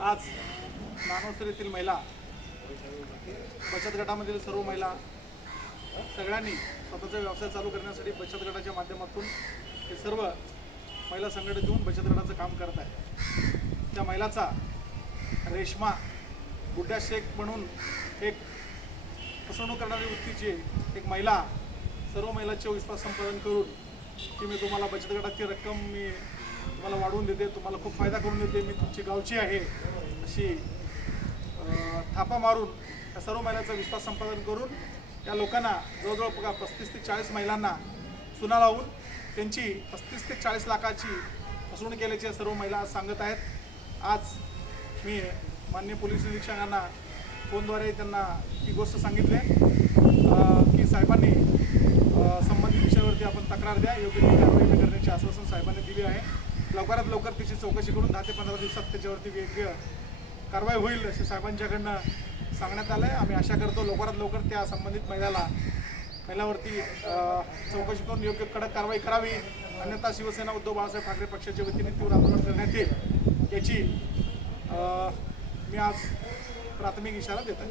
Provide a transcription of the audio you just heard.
आज नानोसर येथील महिला बचत गटामधील सर्व महिला सगळ्यांनी स्वतःचा व्यवसाय चालू करण्यासाठी बचत गटाच्या माध्यमातून हे सर्व महिला संघटित होऊन बचत गटाचं काम करत आहे त्या महिलाचा रेश्मा गुड्डा शेख म्हणून एक फसवणूक करणारी वृत्तीची एक महिला सर्व महिलांचे विश्वास संपादन करून की मी तुम्हाला बचत गटाची रक्कम मी तुम्हाला वाढवून देते तुम्हाला खूप फायदा करून देते मी तुमची गावची आहे अशी थापा मारून या सर्व महिलांचा विश्वास संपादन करून या लोकांना जवळजवळ बघा पस्तीस ते चाळीस महिलांना चुना लावून त्यांची पस्तीस ते चाळीस लाखाची फसवणूक केल्याची सर्व महिला आज सांगत आहेत. आज मी मान्य पोलीस निरीक्षकांना फोनद्वारे त्यांना ही गोष्ट सांगितली आहे, की साहेबांनी संबंधित विषयावरती आपण तक्रार द्या योग्य ती कारवाई करण्याचे आश्वासन साहेबांनी दिले आहे. लवकरात लवकर त्याची चौकशी करून दहा ते पंधरा दिवसात त्याच्यावरती योग्य कारवाई होईल असे साहेबांच्याकडनं सांगण्यात आलं आहे आम्ही आशा करतो लवकरात लवकर त्या संबंधित महिलाला महिलावरती चौकशी करून योग्य कडक कारवाई करावी. अन्यथा शिवसेना उद्धव बाळासाहेब ठाकरे पक्षाच्या वतीने तीव्र आंदोलन करण्यात येईल. याची मी आज प्राथमिक इशारा देत आहे